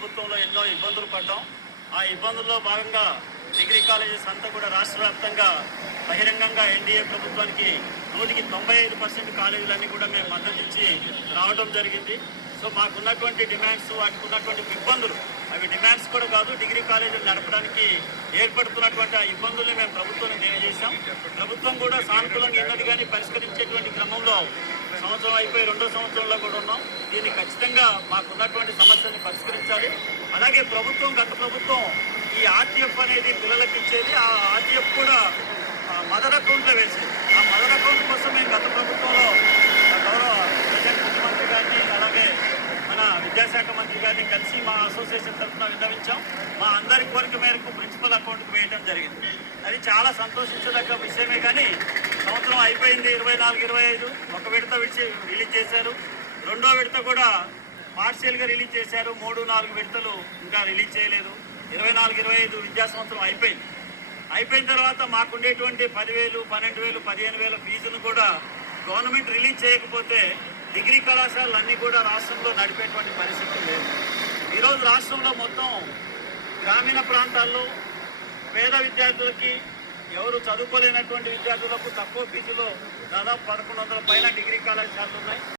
ప్రభుత్వంలో ఎన్నో ఇబ్బందులు పడ్డాం. ఆ ఇబ్బందుల్లో భాగంగా డిగ్రీ కాలేజెస్ అంతా కూడా రాష్ట్ర వ్యాప్తంగా బహిరంగంగా ఎన్డీఏ ప్రభుత్వానికి 95% కాలేజీలన్నీ కూడా మేము మద్దతు ఇచ్చి రావడం జరిగింది. సో మాకున్నటువంటి డిమాండ్స్, వాటికి ఉన్నటువంటి ఇబ్బందులు, అవి డిమాండ్స్ కూడా కాదు, డిగ్రీ కాలేజీలు నడపడానికి ఏర్పడుతున్నటువంటి ఆ ఇబ్బందుల్ని మేము ప్రభుత్వానికి తెలియజేశాం. ప్రభుత్వం కూడా సానుకూలంగా ఎన్నది కానీ పరిష్కరించేటువంటి క్రమంలో సంవత్సరం అయిపోయి 2వ సంవత్సరంలో కూడా ఉన్నాం. దీన్ని ఖచ్చితంగా మాకున్నటువంటి సమస్యల్ని పరిష్కరించాలి. అలాగే గత ప్రభుత్వం ఈ ఆర్టీఎఫ్ అనేది పిల్లలకి ఇచ్చేది, ఆ ఆర్టీఎఫ్ కూడా మదర్ అకౌంట్లో వేసేది. ఆ మదర్ అకౌంట్ కోసం మేము గత ప్రభుత్వంలో గౌరవ ప్రజెంట్ ముఖ్యమంత్రి గారిని, అలాగే మన విద్యాశాఖ మంత్రి గారిని కలిసి మా అసోసియేషన్ తరఫున విన్నవించాం. మా అందరి కోరిక మేరకు ప్రిన్సిపల్ అకౌంట్కి వేయడం జరిగింది. అది చాలా సంతోషించదగ్గ విషయమే. కానీ సంవత్సరం అయిపోయింది, 24-25 ఒక విడత రిలీజ్ చేశారు. 2వ విడత కూడా పార్షియల్గా రిలీజ్ చేశారు. 3-4 విడతలు ఇంకా రిలీజ్ చేయలేదు. 24-25 విద్యా సంవత్సరం అయిపోయింది. అయిపోయిన తర్వాత మాకుండేటువంటి 10,000, 12,000, 15,000 ఫీజును కూడా గవర్నమెంట్ రిలీజ్ చేయకపోతే డిగ్రీ కళాశాలలు అన్నీ కూడా రాష్ట్రంలో నడిపేటువంటి పరిస్థితి లేదు. ఈరోజు రాష్ట్రంలో మొత్తం గ్రామీణ ప్రాంతాల్లో పేద విద్యార్థులకి, ఎవరు చదువుకోలేనటువంటి విద్యార్థులకు తక్కువ ఫీజులో దాదాపు 1,100 పైన డిగ్రీ కళాశాలలు ఉన్నాయి.